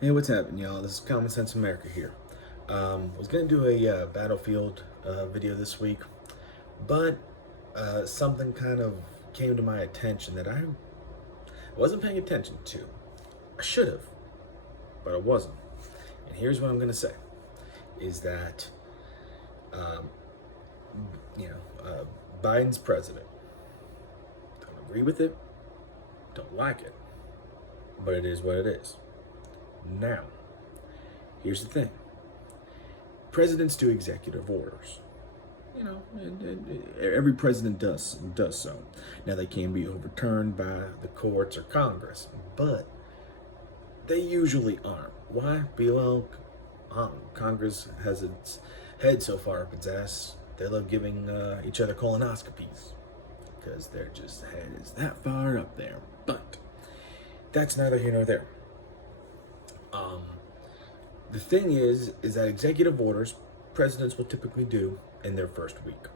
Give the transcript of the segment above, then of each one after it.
Hey, what's happening, y'all? This is Common Sense America here. Was gonna do a Battlefield video this week, but something kind of came to my attention that I wasn't paying attention to. I should have, but I wasn't. And here's what I'm gonna say: is that um, Biden's president. Don't agree with it. Don't like it, but it is what it is. Now, here's the thing: presidents do executive orders. Every president does so. Now they can be overturned by the courts or Congress, but they usually aren't. Why? Well, Congress has its head so far up its ass. They love giving each other colonoscopies because their just head is that far up there. But that's neither here nor there. The thing is that executive orders presidents will typically do in their first week.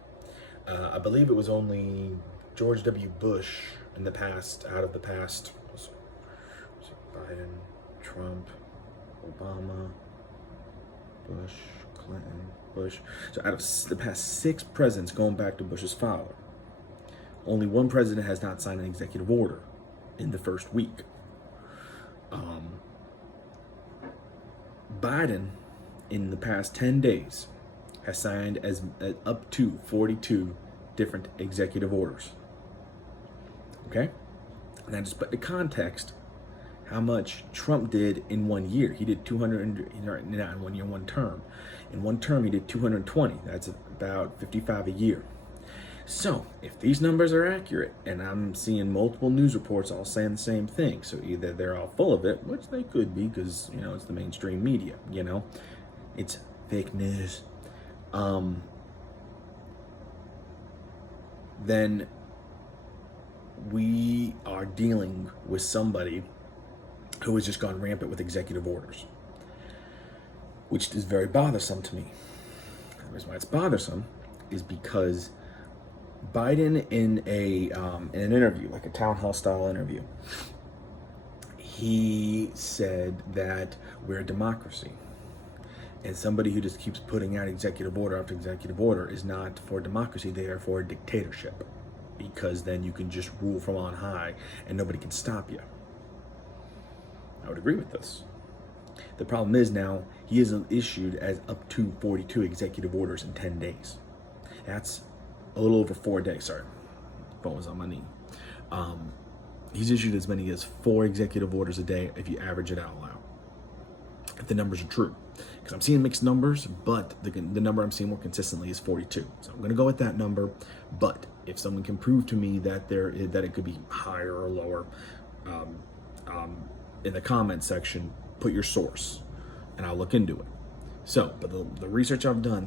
I believe it was only George W. Bush in the past, out of the past, was it Biden, Trump, Obama, Bush, Clinton, Bush. So out of the past 6 presidents going back to Bush's father, only one president has not signed an executive order in the first week. Biden, in the past 10 days, has signed as up to 42 different executive orders. Okay? Now, just put the context how much Trump did in 1 year. He did 200, not in 1 year, 1 term. In 1 term, he did 220. That's about 55 a year. So, if these numbers are accurate, and I'm seeing multiple news reports all saying the same thing, so either they're all full of it, which they could be because, it's the mainstream media, it's fake news. Then we are dealing with somebody who has just gone rampant with executive orders, which is very bothersome to me. The reason why it's bothersome is because Biden, in an interview, like a town hall style interview, he said that we're a democracy. And somebody who just keeps putting out executive order after executive order is not for democracy, they are for a dictatorship. Because then you can just rule from on high and nobody can stop you. I would agree with this. The problem is now he is issued as up to 42 executive orders in 10 days. That's a little over 4 days. Sorry, phone was on my knee. He's issued as many as 4 executive orders a day if you average it out loud. If the numbers are true, because I'm seeing mixed numbers, but the number I'm seeing more consistently is 42. So I'm going to go with that number. But if someone can prove to me that it could be higher or lower, in the comment section, put your source, and I'll look into it. So, but the research I've done,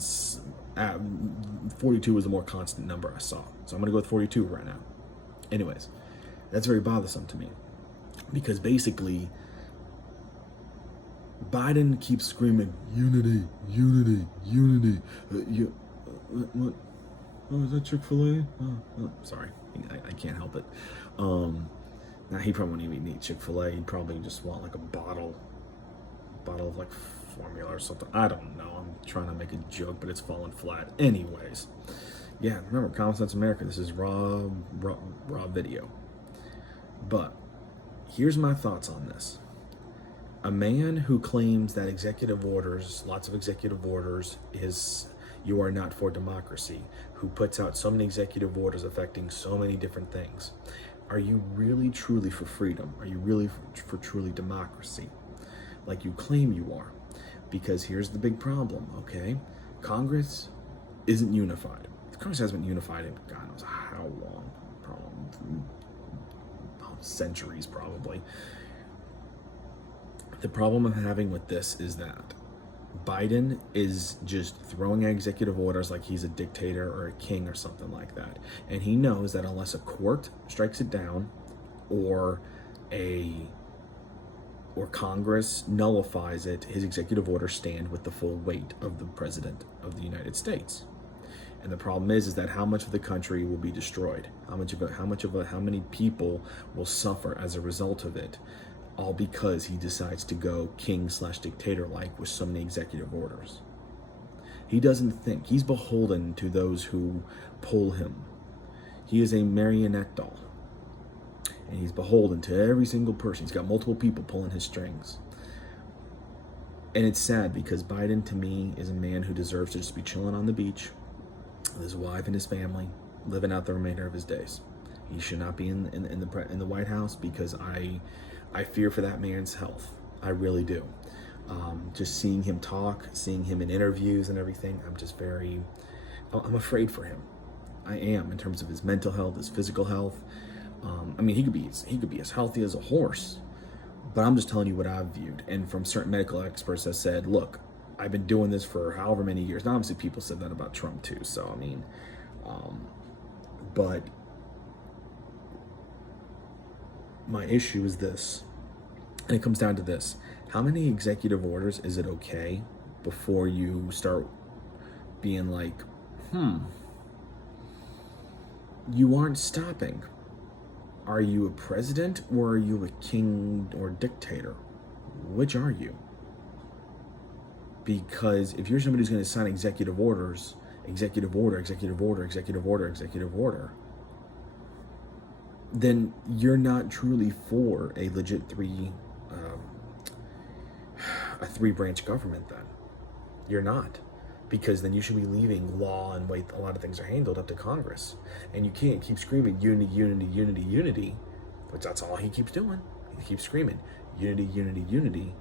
42 was the more constant number I saw. So I'm going to go with 42 right now. Anyways, that's very bothersome to me because basically Biden keeps screaming, unity, unity, unity. What? Oh, is that Chick-fil-A? Oh, sorry. I can't help it. Now, he probably wouldn't even eat Chick-fil-A. He'd probably just want like a bottle of like formula or something. I don't know. I'm trying to make a joke, but it's falling flat. Anyways, yeah, remember, Common Sense America. This is raw video. But here's my thoughts on this. A man who claims that executive orders, lots of executive orders, you are not for democracy, who puts out so many executive orders affecting so many different things. Are you really truly for freedom? Are you really for truly democracy? Like you claim you are. Because here's the big problem, okay? Congress isn't unified. Congress hasn't been unified in God knows how long. Probably centuries, probably. The problem I'm having with this is that Biden is just throwing executive orders like he's a dictator or a king or something like that. And he knows that unless a court strikes it down or Congress nullifies it, his executive orders stand with the full weight of the President of the United States. And the problem is that how much of the country will be destroyed? How many people will suffer as a result of it? all because he decides to go king/dictator-like with so many executive orders. He doesn't think. He's beholden to those who pull him. He is a marionette doll. And he's beholden to every single person. He's got multiple people pulling his strings. And it's sad because Biden, to me, is a man who deserves to just be chilling on the beach with his wife and his family, living out the remainder of his days. He should not be in the White House because I fear for that man's health. I really do. Just seeing him talk, seeing him in interviews and everything, I'm afraid for him. I am, in terms of his mental health, his physical health. I mean, he could be as healthy as a horse, but I'm just telling you what I've viewed. And from certain medical experts that said, look, I've been doing this for however many years. Now, obviously, people said that about Trump too. So, I mean, but my issue is this, and it comes down to this. How many executive orders is it okay before you start being like, you aren't stopping? Are you a president or are you a king or dictator? Which are you? Because if you're somebody who's going to sign executive orders, executive order, executive order, executive order, executive order, then you're not truly for a legit three-branch government. Then you're not, because then you should be leaving law and way a lot of things are handled up to Congress, and you can't keep screaming unity, unity, unity, unity, which that's all he keeps doing. He keeps screaming unity, unity, unity,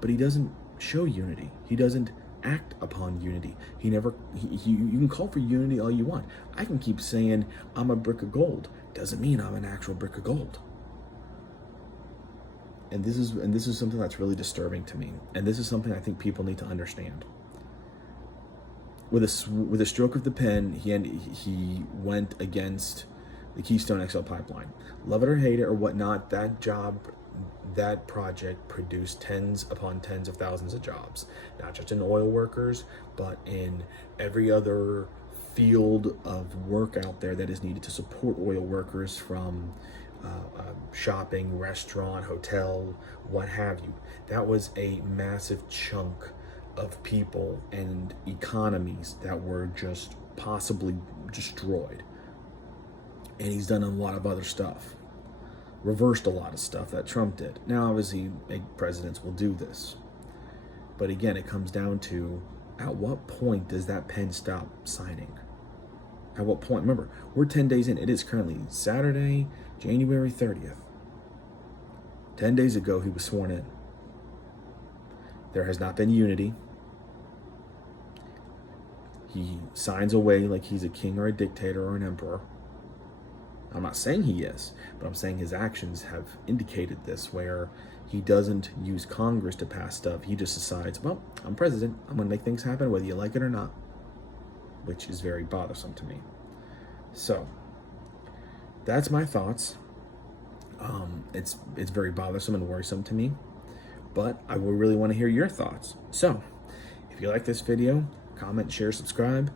but he doesn't show unity. He doesn't act upon unity. You can call for unity all you want. I can keep saying I'm a brick of gold. Doesn't mean I'm an actual brick of gold. And this is something that's really disturbing to me. And this is something I think people need to understand. With a stroke of the pen, he went against the Keystone XL pipeline. Love it or hate it or whatnot, that project produced tens upon tens of thousands of jobs, not just in oil workers, but in every other field of work out there that is needed to support oil workers, from shopping, restaurant, hotel, what have you. That was a massive chunk of people and economies that were just possibly destroyed. And he's done a lot of other stuff. Reversed a lot of stuff that Trump did. Now, obviously, presidents will do this. But again, it comes down to, at what point does that pen stop signing? At what point? Remember, we're 10 days in. It is currently Saturday, January 30th. 10 days ago, he was sworn in. There has not been unity. He signs away like he's a king or a dictator or an emperor. I'm not saying he is, but I'm saying his actions have indicated this, where he doesn't use Congress to pass stuff. He just decides, well, I'm president. I'm going to make things happen whether you like it or not, which is very bothersome to me. So that's my thoughts. It's very bothersome and worrisome to me, but I will really want to hear your thoughts. So if you like this video, comment, share, subscribe.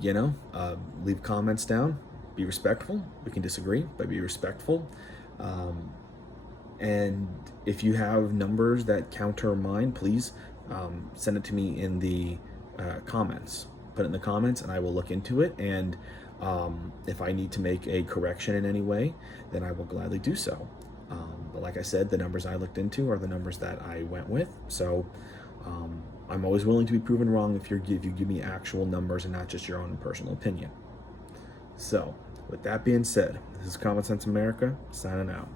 Leave comments down. Be respectful. We can disagree, but be respectful. And if you have numbers that counter mine, please send it to me in the comments. Put it in the comments and I will look into it. And if I need to make a correction in any way, then I will gladly do so. But like I said, the numbers I looked into are the numbers that I went with. So I'm always willing to be proven wrong if you give me actual numbers and not just your own personal opinion. So with that being said, this is Common Sense America, signing out.